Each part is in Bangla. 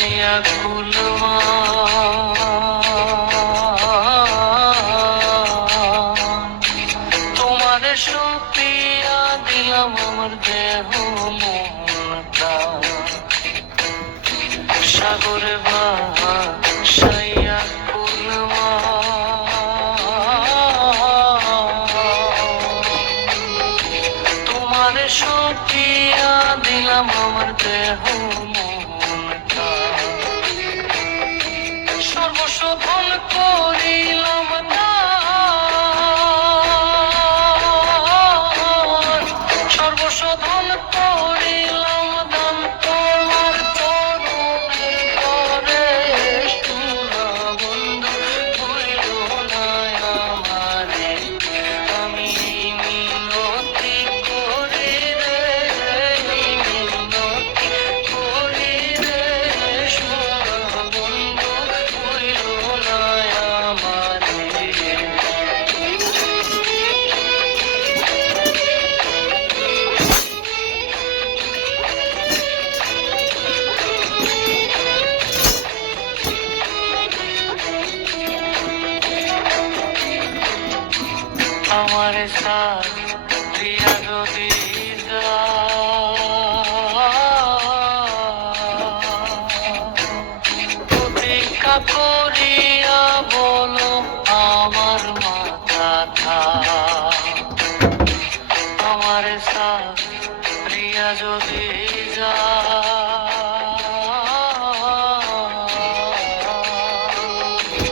সাইয়া কুলমা তোমারে সপিয়া দিলাম আমার দেহ মনটা সাগরে ভাসাইয়া কুলমা তোমারে সপিয়া দিলাম আমার দেহ মনটা সর্বশোধন করিলাম দান সর্বশোধন করিলাম দান তোমার চরণের তরে শোনা বন্ধু ভুলিল না আমারে আমি মিনতি করি রে মিনতি করি রে শোনা বন্ধু ভুলিল না আমারে আমার সাথিয়া যদি প্রতীক্ষা করিয়া বলো আমার মাথা আমার সাথিয়া যদি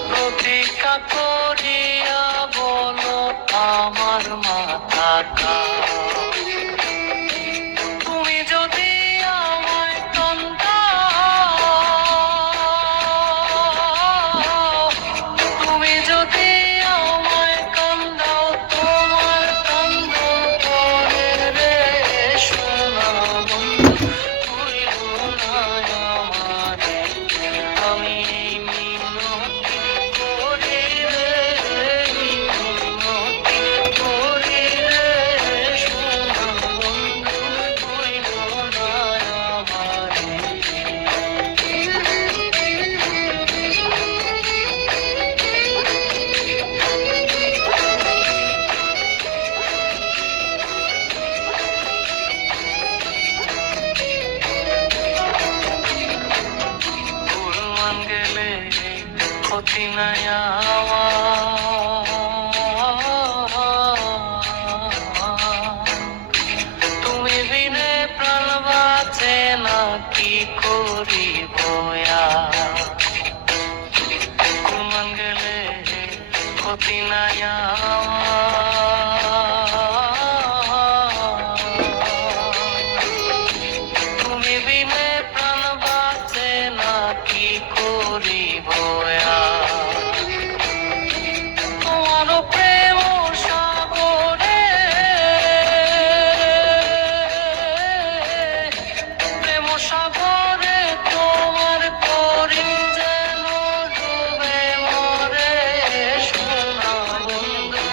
প্রতীক্ষা করিয়া বলো আমার মাথা তুমি যদি আমায় কান্দাও তুমি যদি আমায় কান্দাও তোমার কান্দন পরে রে শোনা বন্ধু ভুলিল না আমারে আমি মিনতি করি রে মিনতি করি রে শোনা বন্ধু ভুলিল না আমারে ফুলমান গেলে ক্ষতি নাই আমার তুমি বিনে প্রাণ বাঁচে না কি করিব ফুলমান গেলে ক্ষতি নাই আমার তুমি বিনে প্রাণ বাঁচে না কি করিব তোমার প্রেম সাগরে প্রেম সাগরে তোমার করি যেন ডুবে মরে শোনা বন্ধু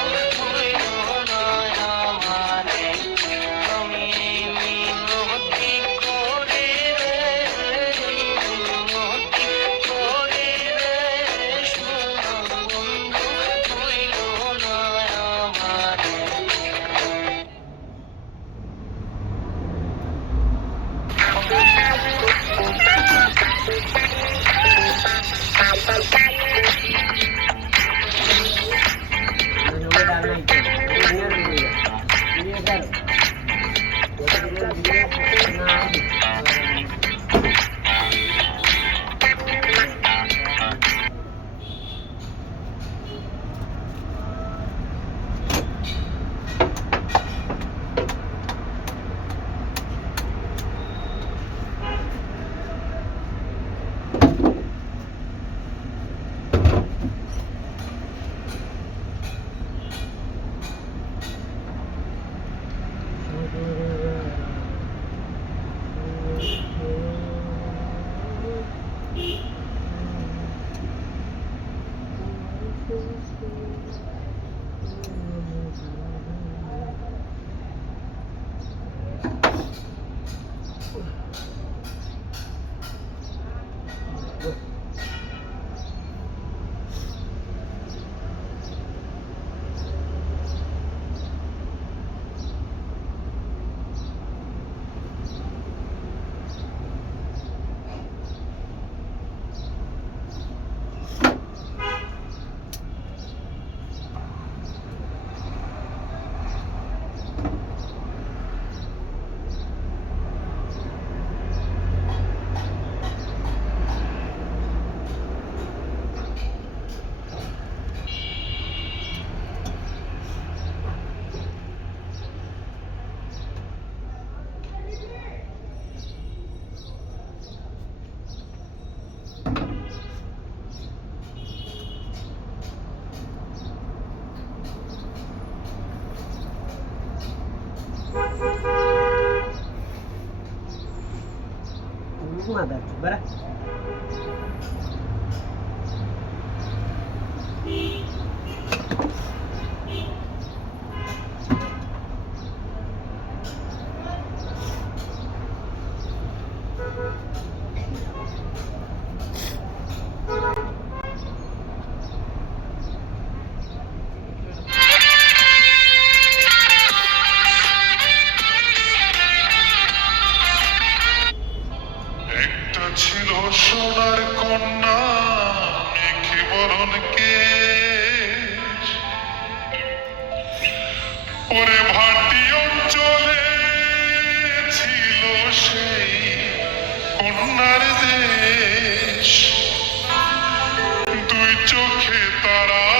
nada, bara. একটা ছিল সোনার কন্যা মেঘে বরণ কেশ, ওরে ভাটি অঞ্চলে ছিল সেই কন্যার দেশ, দুই চোখে তারা